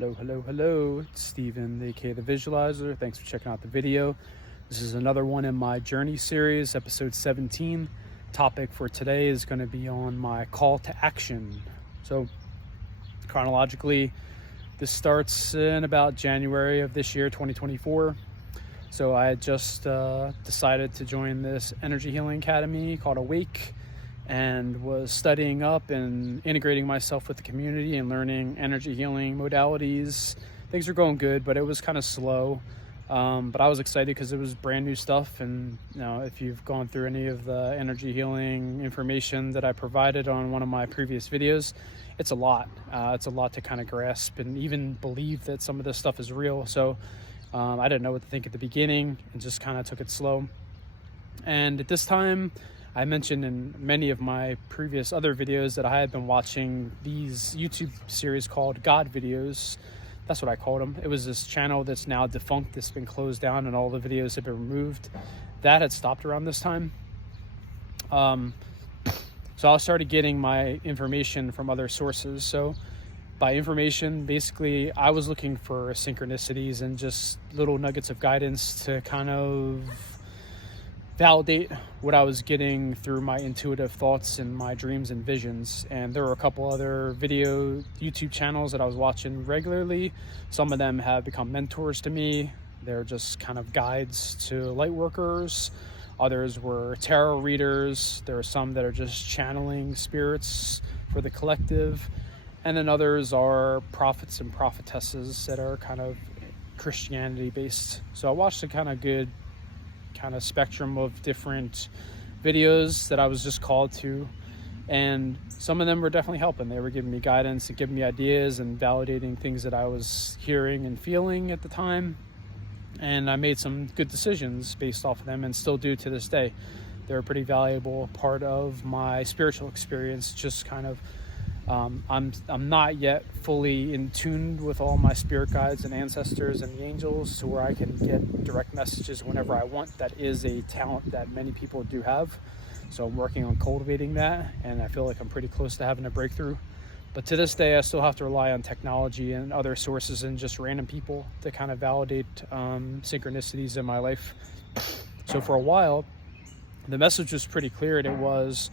Hello, it's Steven, aka The Visualizer. Thanks for checking out the video. This is another one in my journey series, episode 17. Topic for today is going to be on my call to action. So, chronologically, this starts in about January of this year, 2024. So, I had just decided to join this energy healing academy called Awake, and was studying up and integrating myself with the community and learning energy healing modalities. Things were going good, but it was kind of slow. But I was excited because it was brand new stuff. And if you've gone through any of the energy healing information that I provided on one of my previous videos, it's a lot. It's a lot to kind of grasp and even believe that some of this stuff is real. So I didn't know what to think at the beginning and just kind of took it slow. And at this time, I mentioned in many of my previous other videos that I had been watching these YouTube series called God Videos. That's what I called them. It was this channel that's now defunct, that's been closed down, and all the videos have been removed. That had stopped around this time. So I started getting my information from other sources. So by information, basically, I was looking for synchronicities and just little nuggets of guidance to kind of validate what I was getting through my intuitive thoughts and my dreams and visions. And there were a couple other video YouTube channels that I was watching regularly. Some of them have become mentors to me. They're just kind of guides to light workers. Others were tarot readers. There are some that are just channeling spirits for the collective. And then others are prophets and prophetesses that are kind of Christianity based. So I watched a kind of spectrum of different videos that I was just called to, and some of them were definitely helping. They were giving me guidance and giving me ideas and validating things that I was hearing and feeling at the time, and I made some good decisions based off of them and still do to this day. They're a pretty valuable part of my spiritual experience. Just kind of I'm not yet fully in tune with all my spirit guides and ancestors and the angels to where I can get direct messages whenever I want. That is a talent that many people do have. So I'm working on cultivating that, and I feel like I'm pretty close to having a breakthrough. But to this day, I still have to rely on technology and other sources and just random people to kind of validate synchronicities in my life. So for a while, the message was pretty clear, and it was,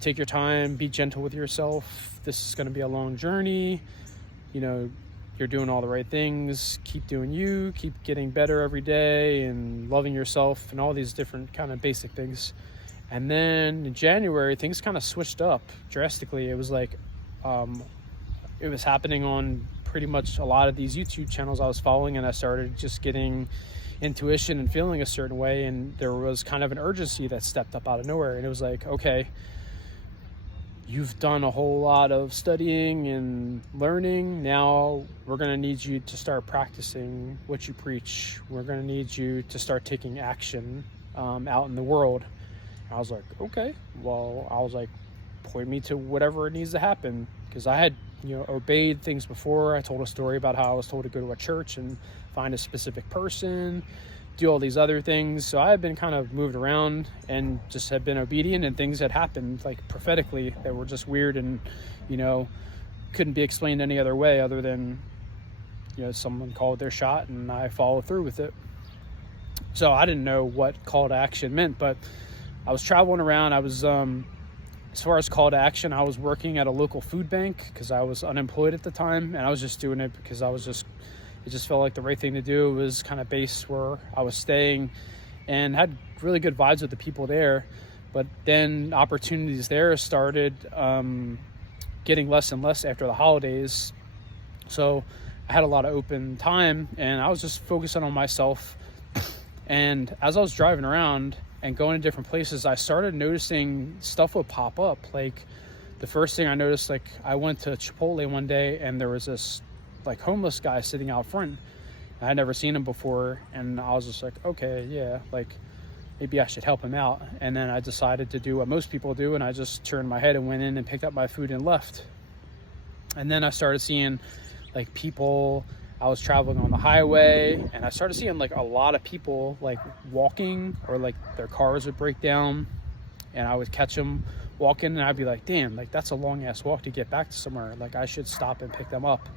take your time, be gentle with yourself. This is going to be a long journey. You're doing all the right things. Keep doing you, keep getting better every day and loving yourself and all these different kind of basic things. And then in January, things kind of switched up drastically. It was like, it was happening on pretty much a lot of these YouTube channels I was following, and I started just getting intuition and feeling a certain way. And there was kind of an urgency that stepped up out of nowhere. And it was like, okay, you've done a whole lot of studying and learning. Now we're going to need you to start practicing what you preach. We're going to need you to start taking action out in the world. And I was like, okay. Well, I was like, point me to whatever needs to happen. Because I had, obeyed things before. I told a story about how I was told to go to a church and find a specific person, do all these other things. So I had been kind of moved around and just had been obedient, and things had happened like prophetically that were just weird and couldn't be explained any other way other than someone called their shot and I followed through with it. So I didn't know what call to action meant, but I was traveling around. I was as far as call to action, I was working at a local food bank because I was unemployed at the time, and I was just doing it because it just felt like the right thing to do. It was kind of based where I was staying and had really good vibes with the people there. But then opportunities there started getting less and less after the holidays. So I had a lot of open time, and I was just focusing on myself. And as I was driving around and going to different places, I started noticing stuff would pop up. Like the first thing I noticed, like I went to Chipotle one day and there was this like homeless guy sitting out front. I had never seen him before, and I was just like, okay, yeah, like maybe I should help him out. And then I decided to do what most people do, and I just turned my head and went in and picked up my food and left. And then I started seeing like people. I was traveling on the highway, and I started seeing like a lot of people like walking, or like their cars would break down, and I would catch them walking, and I'd be like, damn, like that's a long ass walk to get back to somewhere. Like I should stop and pick them up.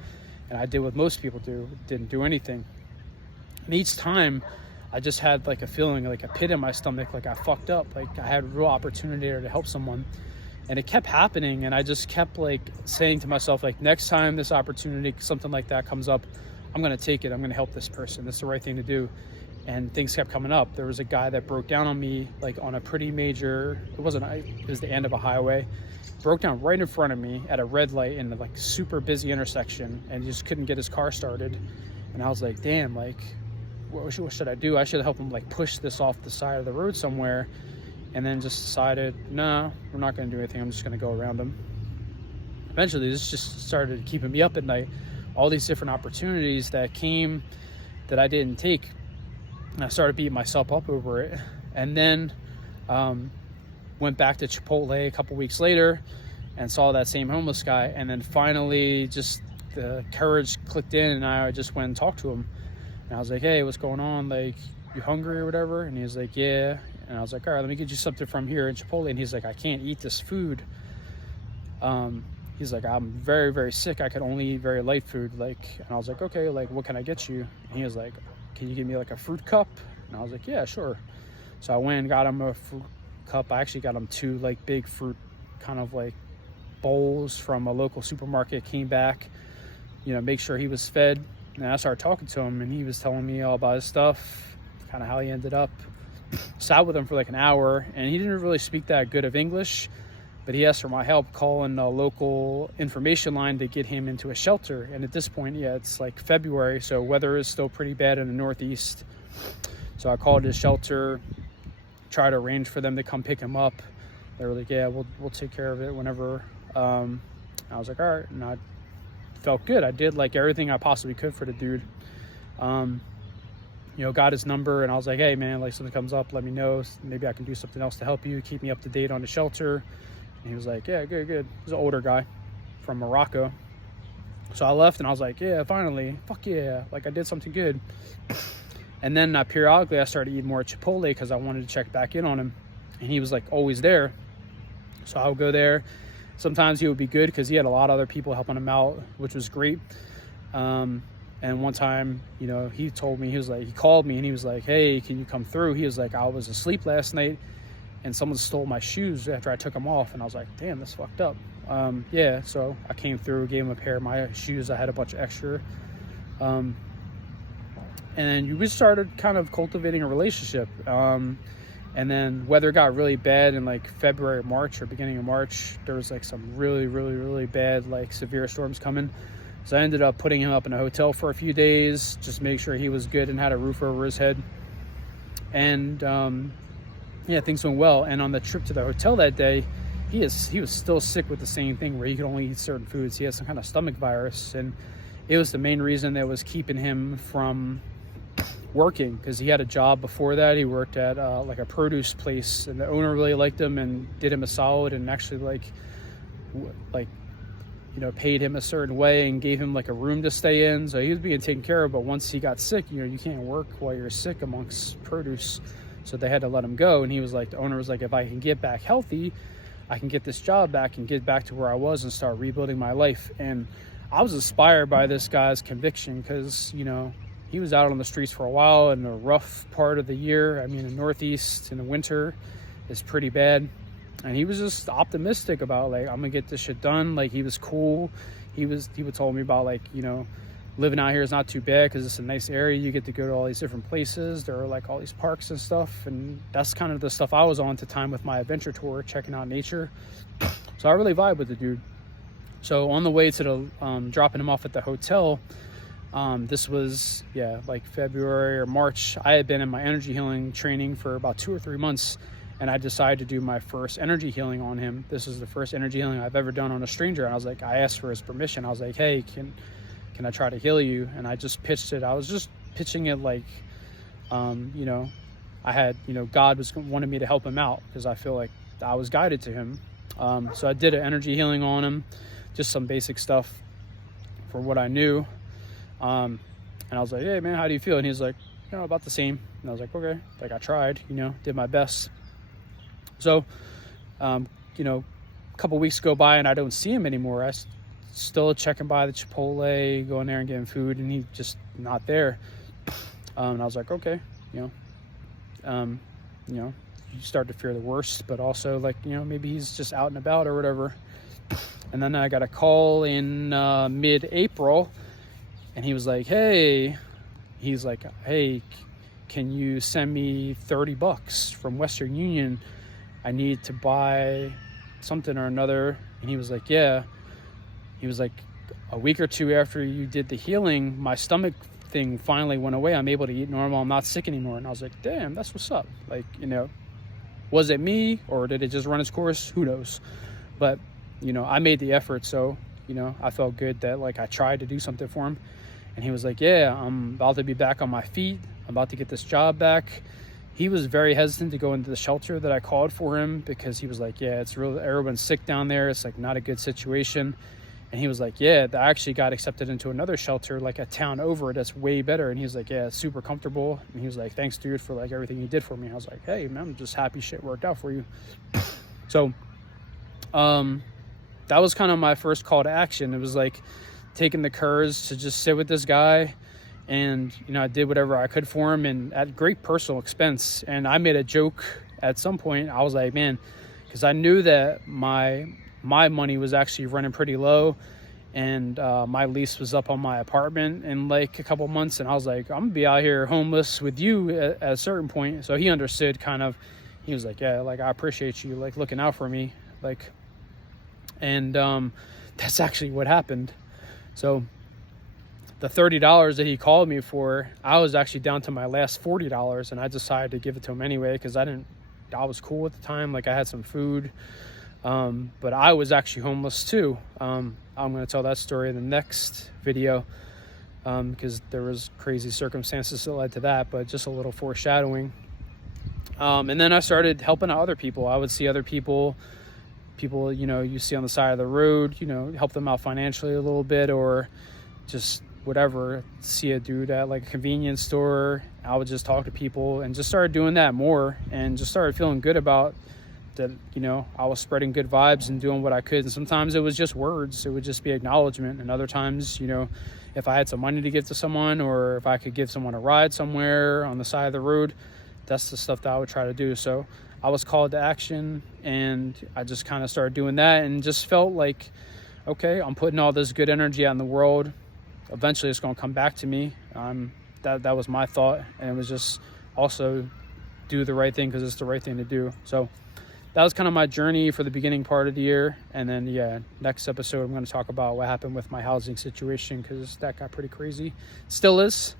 And I did what most people do, didn't do anything. And each time I just had like a feeling, like a pit in my stomach, like I fucked up, like I had real opportunity to help someone. And it kept happening, and I just kept like saying to myself, like, next time this opportunity, something like that comes up, I'm gonna take it, I'm gonna help this person, that's the right thing to do. And things kept coming up. There was a guy that broke down on me, like on a pretty major, it was the end of a highway, broke down right in front of me at a red light in a like super busy intersection, and he just couldn't get his car started. And I was like, damn, like, what should I do? I should help him like push this off the side of the road somewhere. And then just decided, no, we're not going to do anything. I'm just going to go around him. Eventually, this just started keeping me up at night. All these different opportunities that came that I didn't take. And I started beating myself up over it. And then went back to Chipotle a couple weeks later and saw that same homeless guy. And then finally, just the courage clicked in, and I just went and talked to him. And I was like, hey, what's going on? Like, you hungry or whatever? And he was like, yeah. And I was like, all right, let me get you something from here in Chipotle. And he's like, I can't eat this food. He's like, I'm very, very sick. I can only eat very light food. Like, and I was like, okay, like, what can I get you? And he was like, can you give me like a fruit cup? And I was like, yeah, sure. So I went and got him a fruit cup. I actually got him 2 like big fruit kind of like bowls from a local supermarket. Came back, make sure he was fed. And I started talking to him, and he was telling me all about his stuff, kind of how he ended up. Sat with him for like an hour, and he didn't really speak that good of English, but he asked for my help calling a local information line to get him into a shelter. And at this point, it's like February, so weather is still pretty bad in the Northeast. So I called his shelter, tried to arrange for them to come pick him up. They were like, yeah, we'll take care of it whenever. I was like, all right. And I felt good. I did like everything I possibly could for the dude. Got his number, and I was like, hey man, like, something comes up, let me know, maybe I can do something else to help you, keep me up to date on the shelter. And he was like, yeah, good. He's an older guy from Morocco. So I left, and I was like, yeah, finally, fuck yeah, like I did something good. And then periodically I started eating more Chipotle because I wanted to check back in on him, and he was like always there. So I would go there. Sometimes he would be good because he had a lot of other people helping him out, which was great. And one time, he told me, he called me, and he was like, hey, can you come through? He was like, I was asleep last night and someone stole my shoes after I took them off. And I was like, damn, that's fucked up. Yeah, so I came through, gave him a pair of my shoes. I had a bunch of extra. And then we started kind of cultivating a relationship. And then weather got really bad in like February, March, or beginning of March. There was like some really, really, really bad, like severe storms coming. So I ended up putting him up in a hotel for a few days, just make sure he was good and had a roof over his head. And things went well. And on the trip to the hotel that day, he was still sick with the same thing where he could only eat certain foods. He had some kind of stomach virus, and it was the main reason that was keeping him from working, because he had a job before that. He worked at like a produce place, and the owner really liked him and did him a solid, and actually paid him a certain way and gave him like a room to stay in. So he was being taken care of, but once he got sick, you can't work while you're sick amongst produce. So they had to let him go. And he was like, the owner was like, if I can get back healthy, I can get this job back and get back to where I was and start rebuilding my life. And I was inspired by this guy's conviction, because, he was out on the streets for a while in the rough part of the year. I mean, the Northeast in the winter is pretty bad. And he was just optimistic about, like, I'm gonna get this shit done. Like, he was cool. He would tell me about, like, living out here is not too bad because it's a nice area. You get to go to all these different places. There are like all these parks and stuff. And that's kind of the stuff I was on at the time with my adventure tour, checking out nature. So I really vibe with the dude. So on the way to the dropping him off at the hotel, this was like February or March. I had been in my energy healing training for about 2 or 3 months, and I decided to do my first energy healing on him. This is the first energy healing I've ever done on a stranger. And I was like, I asked for his permission. I was like, hey, can I try to heal you? And I just pitched it. I was just pitching it like, I had, God wanted me to help him out, because I feel like I was guided to him. So I did an energy healing on him, just some basic stuff for what I knew. And I was like, hey man, how do you feel? And he's like, about the same. And I was like, okay, like I tried, did my best. So, a couple weeks go by and I don't see him anymore. I still checking by the Chipotle, going there and getting food, and he's just not there. And I was like, okay, you know, you start to fear the worst, but also like, maybe he's just out and about or whatever. And then I got a call in mid-April, and he was like, hey, can you send me $30 from Western Union? I need to buy something or another. And he was like, yeah. He was like, a week or two after you did the healing, my stomach thing finally went away. I'm able to eat normal. I'm not sick anymore. And I was like, damn, that's what's up. Like, was it me or did it just run its course? Who knows? But, I made the effort. So, I felt good that like I tried to do something for him. And he was like, yeah, I'm about to be back on my feet. I'm about to get this job back. He was very hesitant to go into the shelter that I called for him because he was like, yeah, it's real. Everyone's sick down there. It's like not a good situation. And he was like, yeah, I actually got accepted into another shelter, like a town over that's way better. And he was like, yeah, it's super comfortable. And he was like, thanks, dude, for like everything you did for me. I was like, hey, man, I'm just happy shit worked out for you. So, that was kind of my first call to action. It was like taking the courage to just sit with this guy. And, I did whatever I could for him and at great personal expense. And I made a joke at some point. I was like, man, because I knew that my money was actually running pretty low, and my lease was up on my apartment in like a couple months, and I was like, I'm gonna be out here homeless with you at a certain point. So he understood kind of. He was like, yeah, like I appreciate you like looking out for me, like, and that's actually what happened. So the $30 that he called me for, I was actually down to my last $40, and I decided to give it to him anyway because I was cool at the time. Like I had some food. But I was actually homeless too. I'm going to tell that story in the next video, because there was crazy circumstances that led to that, but just a little foreshadowing. And then I started helping out other people. I would see other people, you see on the side of the road, help them out financially a little bit, or just whatever, see a dude at like a convenience store. I would just talk to people and just started doing that more, and just started feeling good about that, I was spreading good vibes and doing what I could. And sometimes it was just words. It would just be acknowledgement. And other times, if I had some money to give to someone, or if I could give someone a ride somewhere on the side of the road, that's the stuff that I would try to do. So I was called to action, and I just kind of started doing that, and just felt like, okay, I'm putting all this good energy out in the world. Eventually it's going to come back to me. That was my thought. And it was just also do the right thing because it's the right thing to do. So that was kind of my journey for the beginning part of the year. And then, next episode, I'm going to talk about what happened with my housing situation, because that got pretty crazy. Still is.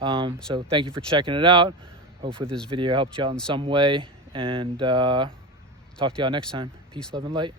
So thank you for checking it out. Hopefully this video helped you out in some way. And talk to y'all next time. Peace, love, and light.